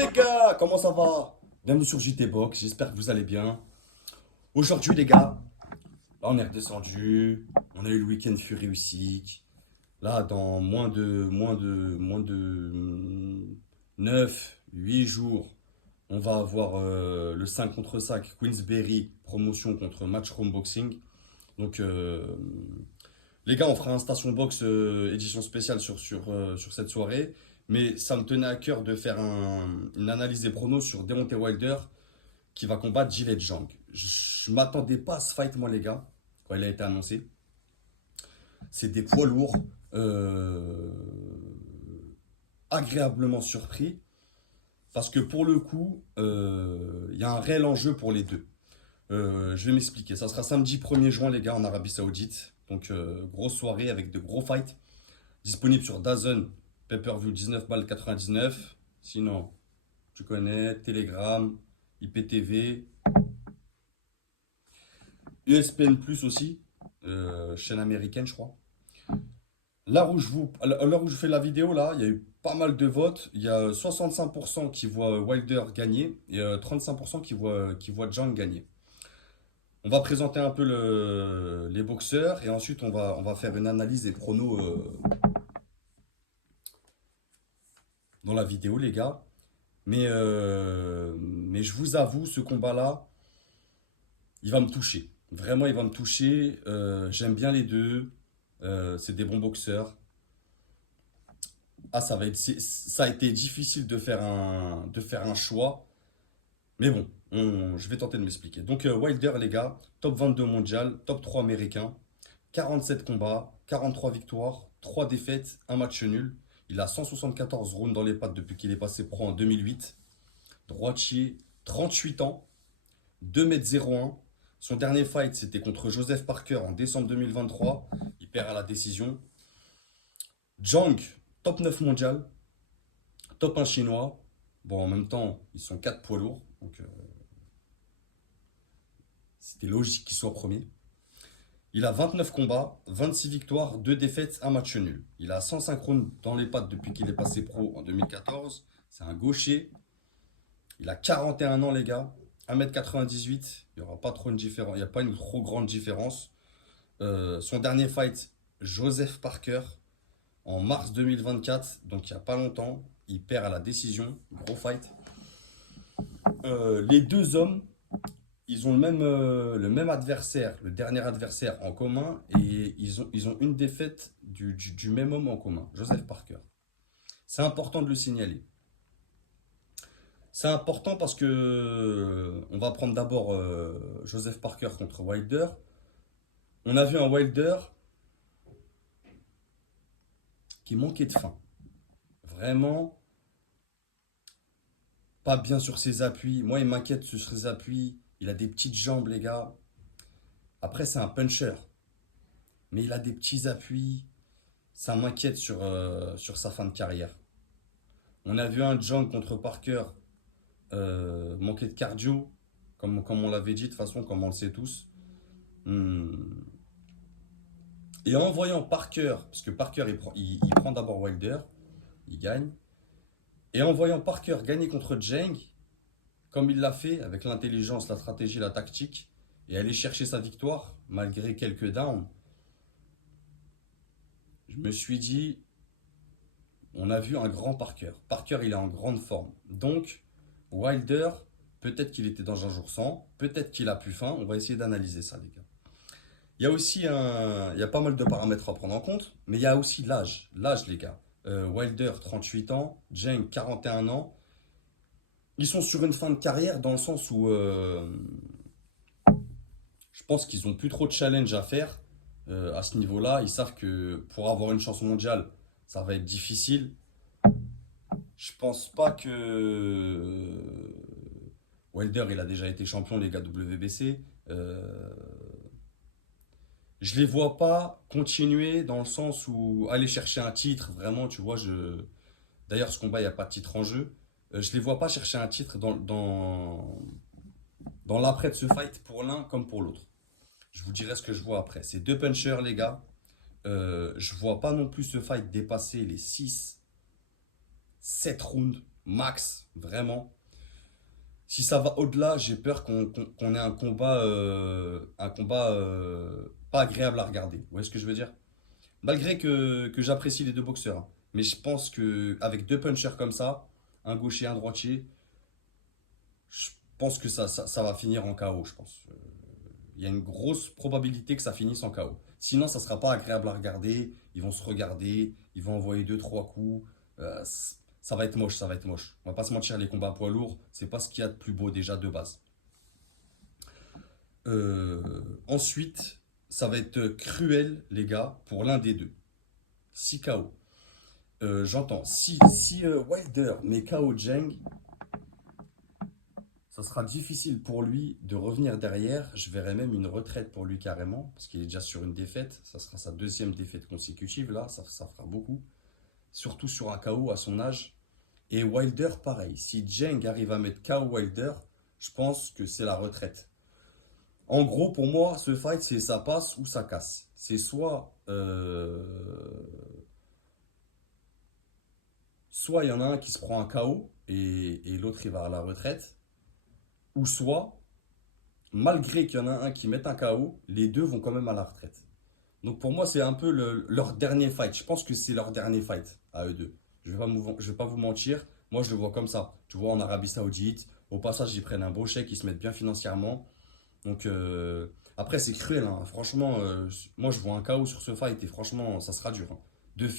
les gars, comment ça va? Bienvenue sur JT Box, j'espère que vous allez bien. Aujourd'hui les gars, là on est redescendu, on a eu le week-end fut réussi. Là dans moins de 9, 8 jours, on va avoir le 5 contre 5 Queensberry promotion contre Matchroom Boxing. Donc les gars, on fera un Station Box édition spéciale sur cette soirée. Mais ça me tenait à cœur de faire une analyse des pronos sur Deontay Wilder qui va combattre Gilles Zhang. Je m'attendais pas à ce fight, moi, les gars, quand il a été annoncé. C'est des poids lourds, euh, agréablement surpris. Parce que pour le coup, il y a un réel enjeu pour les deux. Je vais m'expliquer. Ça sera samedi 1er juin, les gars, en Arabie Saoudite. Donc, grosse soirée avec de gros fights. Disponible sur DAZN, pay-per-view 19 balles 99. Sinon, tu connais, Telegram, IPTV, USPN Plus aussi, chaîne américaine, je crois. À l'heure où je fais la vidéo, là, il y a eu pas mal de votes. Il y a 65% qui voient Wilder gagner et 35% qui voient Zhang gagner. On va présenter un peu les boxeurs et ensuite on va faire une analyse des pronos dans la vidéo, les gars. Mais je vous avoue, ce combat-là, il va me toucher. Vraiment, il va me toucher. J'aime bien les deux. C'est des bons boxeurs. Ah, ça a été difficile de faire un choix. Mais bon, je vais tenter de m'expliquer. Donc, Wilder, les gars, top 22 mondial, top 3 américain, 47 combats, 43 victoires, 3 défaites, un match nul. Il a 174 rounds dans les pattes depuis qu'il est passé pro en 2008. Droitier, 38 ans, 2,01 m. Son dernier fight, c'était contre Joseph Parker en décembre 2023. Il perd à la décision. Zhang, top 9 mondial, top 1 chinois. Bon, en même temps, ils sont 4 poids lourds. Donc, c'était logique qu'il soit premier. Il a 29 combats, 26 victoires, 2 défaites, un match nul. Il a 105 rounds dans les pattes depuis qu'il est passé pro en 2014. C'est un gaucher. Il a 41 ans, les gars. 1,98 m. Il n'y aura pas trop une différence. Il n'y a pas une trop grande différence. Son dernier fight, Joseph Parker, en mars 2024. Donc, il n'y a pas longtemps. Il perd à la décision. Gros fight. Les deux hommes, ils ont le même adversaire, le dernier adversaire en commun. Et ils ont une défaite du même homme en commun, Joseph Parker. C'est important de le signaler. C'est important parce que on va prendre d'abord Joseph Parker contre Wilder. On a vu un Wilder qui manquait de faim. Vraiment pas bien sur ses appuis. Moi, il m'inquiète sur ses appuis. Il a des petites jambes, les gars. Après, c'est un puncher. Mais il a des petits appuis. Ça m'inquiète sur sa fin de carrière. On a vu un Zhang contre Parker manquer de cardio. Comme on l'avait dit, de toute façon, comme on le sait tous. Hmm. Et en voyant Parker, parce que Parker il prend d'abord Wilder, il gagne. Et en voyant Parker gagner contre Zhang, comme il l'a fait, avec l'intelligence, la stratégie, la tactique, et aller chercher sa victoire, malgré quelques downs, je me suis dit, on a vu un grand Parker. Parker, il est en grande forme. Donc, Wilder, peut-être qu'il était dans un jour sans, peut-être qu'il a plus faim. On va essayer d'analyser ça, les gars. Il y a pas mal de paramètres à prendre en compte, mais il y a aussi l'âge. L'âge, les gars. Wilder, 38 ans, Zhang, 41 ans. Ils sont sur une fin de carrière dans le sens où je pense qu'ils ont plus trop de challenge à faire à ce niveau-là. Ils savent que pour avoir une chance mondiale, ça va être difficile. Je pense pas que Wilder, il a déjà été champion, les gars, WBC. Je les vois pas continuer dans le sens où aller chercher un titre, vraiment, tu vois, d'ailleurs, ce combat, il n'y a pas de titre en jeu. Je les vois pas chercher un titre dans l'après de ce fight pour l'un comme pour l'autre. Je vous dirai ce que je vois après. C'est deux punchers, les gars. Je vois pas non plus ce fight dépasser les 6, 7 rounds. max, vraiment. Si ça va au-delà, j'ai peur qu'on ait un combat pas agréable à regarder. Vous voyez ce que je veux dire? Malgré que j'apprécie les deux boxeurs, hein. Mais je pense que avec deux punchers comme ça, un gaucher, un droitier, je pense que ça va finir en KO, je pense. Il y a une grosse probabilité que ça finisse en KO. Sinon, ça sera pas agréable à regarder. Ils vont se regarder, ils vont envoyer deux, trois coups. Ça va être moche, ça va être moche. On va pas se mentir, les combats poids lourds, c'est pas ce qu'il y a de plus beau déjà de base. Ensuite, ça va être cruel, les gars, pour l'un des deux. 6 KO. J'entends. Si Wilder met KO Jeng, ça sera difficile pour lui de revenir derrière. Je verrai même une retraite pour lui carrément, parce qu'il est déjà sur une défaite. Ça sera sa deuxième défaite consécutive, là, ça fera beaucoup. Surtout sur un KO à son âge. Et Wilder, pareil. Si Jeng arrive à mettre KO Wilder, je pense que c'est la retraite. En gros, pour moi, ce fight, c'est ça passe ou ça casse. C'est soit il y en a un qui se prend un KO et l'autre il va à la retraite, ou soit, malgré qu'il y en a un qui mette un KO, les deux vont quand même à la retraite. Donc pour moi, c'est un peu leur dernier fight. Je pense que c'est leur dernier fight à eux deux. Je vais pas vous mentir. Moi, je le vois comme ça. Tu vois, en Arabie Saoudite, au passage, ils prennent un beau chèque, ils se mettent bien financièrement. Donc après, c'est cruel, hein. Franchement, moi, je vois un KO sur ce fight et franchement, ça sera dur, hein.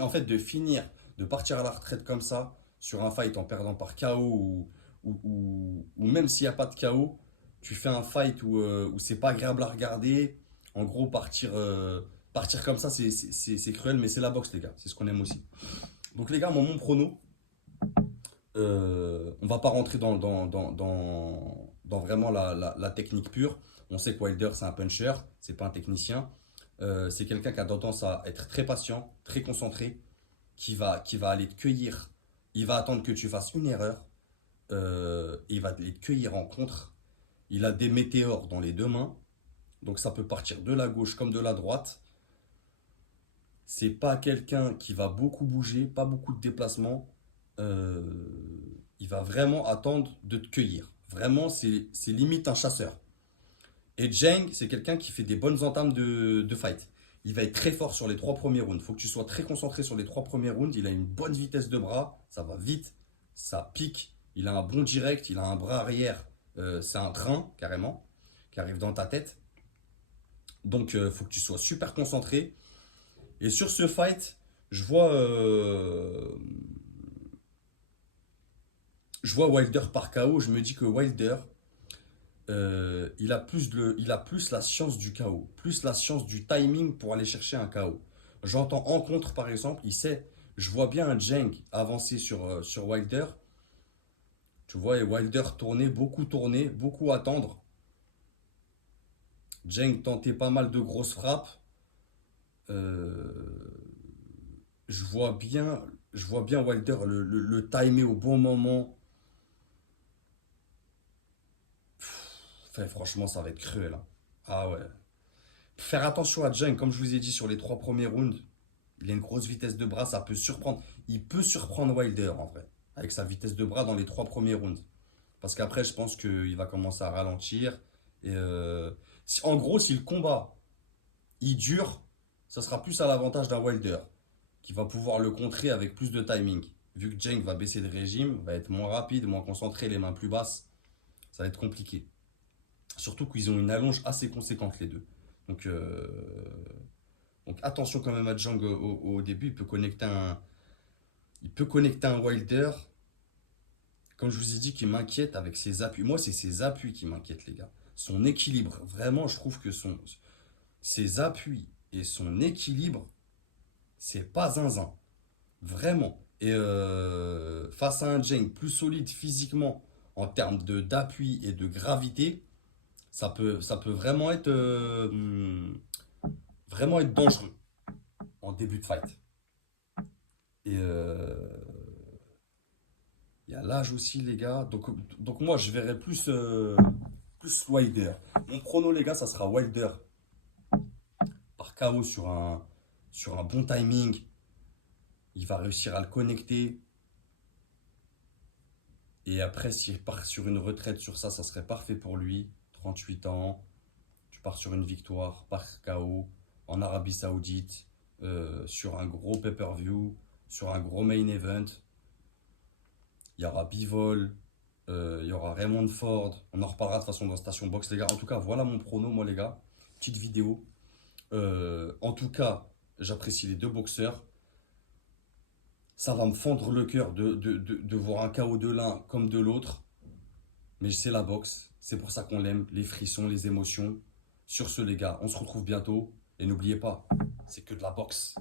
En fait, de finir, de partir à la retraite comme ça, sur un fight en perdant par KO ou même s'il n'y a pas de KO, tu fais un fight où c'est pas agréable à regarder. En gros, partir comme ça, c'est cruel, mais c'est la boxe, les gars. C'est ce qu'on aime aussi. Donc, les gars, mon prono, on va pas rentrer dans vraiment la technique pure. On sait que Wilder, c'est un puncher, c'est pas un technicien. C'est quelqu'un qui a tendance à être très patient, très concentré, qui va aller te cueillir. Il va attendre que tu fasses une erreur. Il va aller te cueillir en contre. Il a des météores dans les deux mains. Donc ça peut partir de la gauche comme de la droite. C'est pas quelqu'un qui va beaucoup bouger, pas beaucoup de déplacements. Euh, il va vraiment attendre de te cueillir. Vraiment, c'est limite un chasseur. Et Jeng, c'est quelqu'un qui fait des bonnes entames de fight. Il va être très fort sur les trois premiers rounds. Il faut que tu sois très concentré sur les trois premiers rounds. Il a une bonne vitesse de bras. Ça va vite. Ça pique. Il a un bon direct. Il a un bras arrière. C'est un train, carrément, qui arrive dans ta tête. Donc, il faut que tu sois super concentré. Et sur ce fight, je vois, euh, je vois Wilder par KO. Je me dis que Wilder, il a plus la science du KO, plus la science du timing pour aller chercher un KO. J'entends en contre, par exemple, je vois bien un Jeng avancer sur Wilder. Tu vois, et Wilder tourner, beaucoup attendre. Jeng tentait pas mal de grosses frappes. Euh, je vois bien, je vois bien Wilder le timer au bon moment. Enfin, franchement, ça va être cruel, hein. Ah ouais. Faire attention à Jeng, comme je vous ai dit sur les trois premiers rounds, il a une grosse vitesse de bras, ça peut surprendre. Il peut surprendre Wilder en vrai, avec sa vitesse de bras dans les trois premiers rounds. Parce qu'après, je pense qu'il va commencer à ralentir. Et en gros, si le combat il dure, ça sera plus à l'avantage d'un Wilder, qui va pouvoir le contrer avec plus de timing. Vu que Jeng va baisser de régime, va être moins rapide, moins concentré, les mains plus basses, ça va être compliqué. Surtout qu'ils ont une allonge assez conséquente les deux. Donc, euh, donc attention quand même à Jeng au début, il peut connecter un Wilder. Comme je vous ai dit, qui m'inquiète avec ses appuis. Moi, c'est ses appuis qui m'inquiètent, les gars. Son équilibre. Vraiment, je trouve que ses appuis et son équilibre, c'est pas zinzin. Vraiment. Et face à un Jeng plus solide physiquement en termes d'appui et de gravité, ça peut vraiment être dangereux en début de fight. Et il y a l'âge aussi, les gars. Donc moi, je verrais plus Wilder. Mon prono, les gars, ça sera Wilder par KO sur un bon timing. Il va réussir à le connecter. Et après, s'il part sur une retraite sur ça, ça serait parfait pour lui. 38 ans, tu pars sur une victoire par KO en Arabie Saoudite, sur un gros pay-per-view, sur un gros main event. Il y aura Bivol, il y aura Raymond Ford. On en reparlera de toute façon dans Station Box, les gars. En tout cas, voilà mon prono, moi, les gars. Petite vidéo. En tout cas, j'apprécie les deux boxeurs. Ça va me fendre le cœur de voir un KO de l'un comme de l'autre. Mais c'est la boxe. C'est pour ça qu'on l'aime. Les frissons, les émotions. Sur ce, les gars, on se retrouve bientôt. Et n'oubliez pas, c'est que de la boxe.